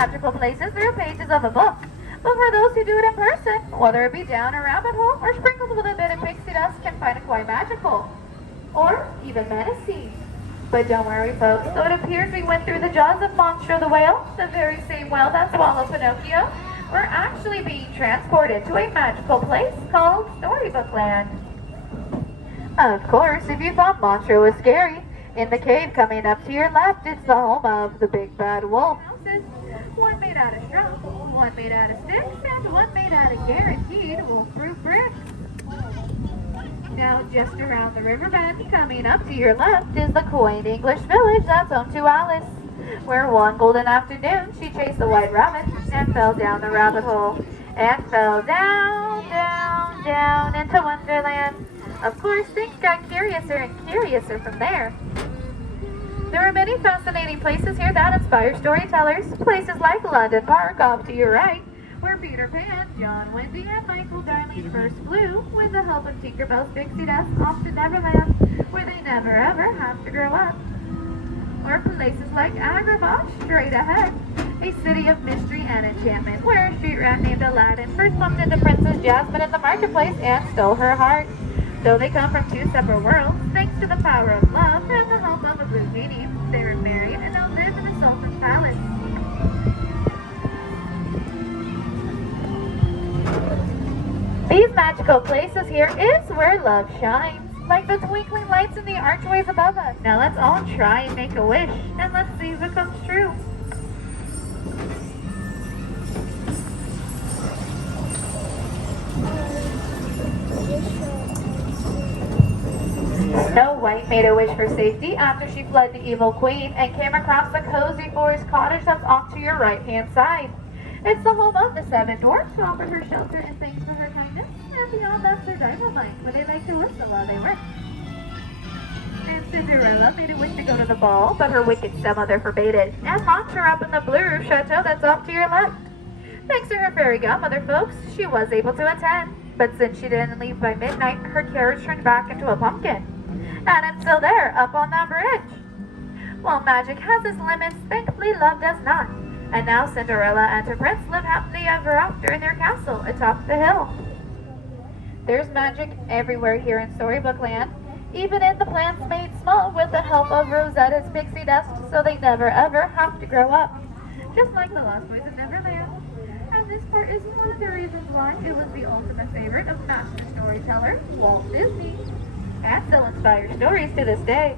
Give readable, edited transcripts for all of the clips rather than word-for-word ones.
magical places through pages of a book. But for those who do it in person, whether it be down a rabbit hole or sprinkled with a bit of pixie dust, can find it quite magical. Or even menacing. But don't worry, folks, though it appears we went through the jaws of Monsieur the whale, the very same whale that swallowed Pinocchio, we're actually being transported to a magical place called Storybook Land. Of course, if you thought Monsieur was scary, in the cave coming up to your left, it's the home of the big bad wolf. Houses, one made out of straw, one made out of sticks, and one made out of guaranteed wolf-proof bricks. Now, just around the river bend, coming up to your left, is the quaint English village that's home to Alice, where one golden afternoon she chased the white rabbit and fell down the rabbit hole, and fell down, down, down into Wonderland. Of course, things got curiouser and curiouser from there. There are many fascinating places here that inspire storytellers, places like London Park off to your right, where Peter Pan, John Wendy, and Michael Darling first flew with the help of Tinkerbell's pixie dust off to Neverland, where they never ever have to grow up. Or places like Agrabah, straight ahead, a city of mystery and enchantment, where a street rat named Aladdin first bumped into Princess Jasmine in the marketplace and stole her heart. Though they come from two separate worlds, thanks to the power of love and the help of a blue genie, they were married and now live in the Sultan's palace. These magical places here is where love shines, like the twinkling lights in the archways above us. Now let's all try and make a wish, and let's see if it comes true. Snow White made a wish for safety after she fled the evil queen and came across the cozy forest cottage that's off to your right-hand side. It's the home of the 7 dwarfs who offered her shelter and thanks for her kindness, and beyond that's their dynamite, where they like to whistle while they work. And Cinderella made a wish to go to the ball, but her wicked stepmother forbade it, and locked her up in the blue roof chateau that's off to your left. Thanks to her fairy godmother, folks, she was able to attend, but since she didn't leave by midnight, her carriage turned back into a pumpkin. And it's still there, up on that bridge. While magic has its limits, thankfully love does not. And now Cinderella and her prince live happily ever after in their castle atop the hill. There's magic everywhere here in Storybook Land, even in the plants made small with the help of Rosetta's pixie dust, so they never ever have to grow up. Just like the Lost Boys of Neverland. And this part is one of the reasons why it was the ultimate favorite of master storyteller Walt Disney, and still inspires stories to this day.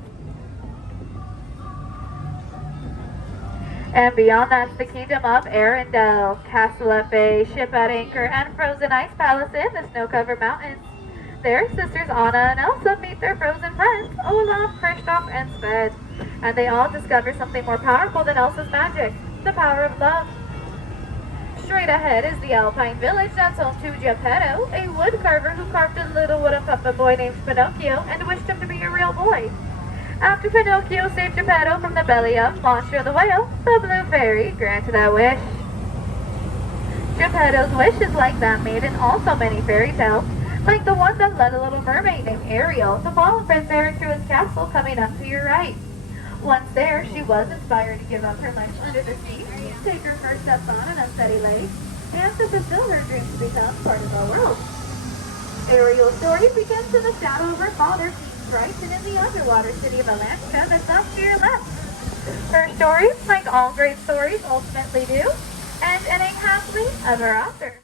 And beyond that's the kingdom of Arendelle, Castle at Bay, Ship at Anchor, and Frozen Ice Palace in the snow-covered mountains. There, sisters Anna and Elsa meet their frozen friends, Olaf, Kristoff, and Sved. And they all discover something more powerful than Elsa's magic, the power of love. Straight ahead is the Alpine village that's home to Geppetto, a woodcarver who carved a little wooden puppet boy named Pinocchio and wished him to be a real boy. After Pinocchio saved Geppetto from the belly of Monsieur the whale, the Blue Fairy granted a wish. Geppetto's wish is like that made in also many fairy tales, like the one that led a little mermaid named Ariel to follow Prince Eric to his castle coming up to your right. Once there, she was inspired to give up her life under the sea, take her first steps on an unsteady lake, and to fulfill her dream to become part of our world. Ariel's story begins in the shadow of her father, King Triton, in the underwater city of Atlantica that's off to your left. Her story, like all great stories ultimately do, end in a happily ever after.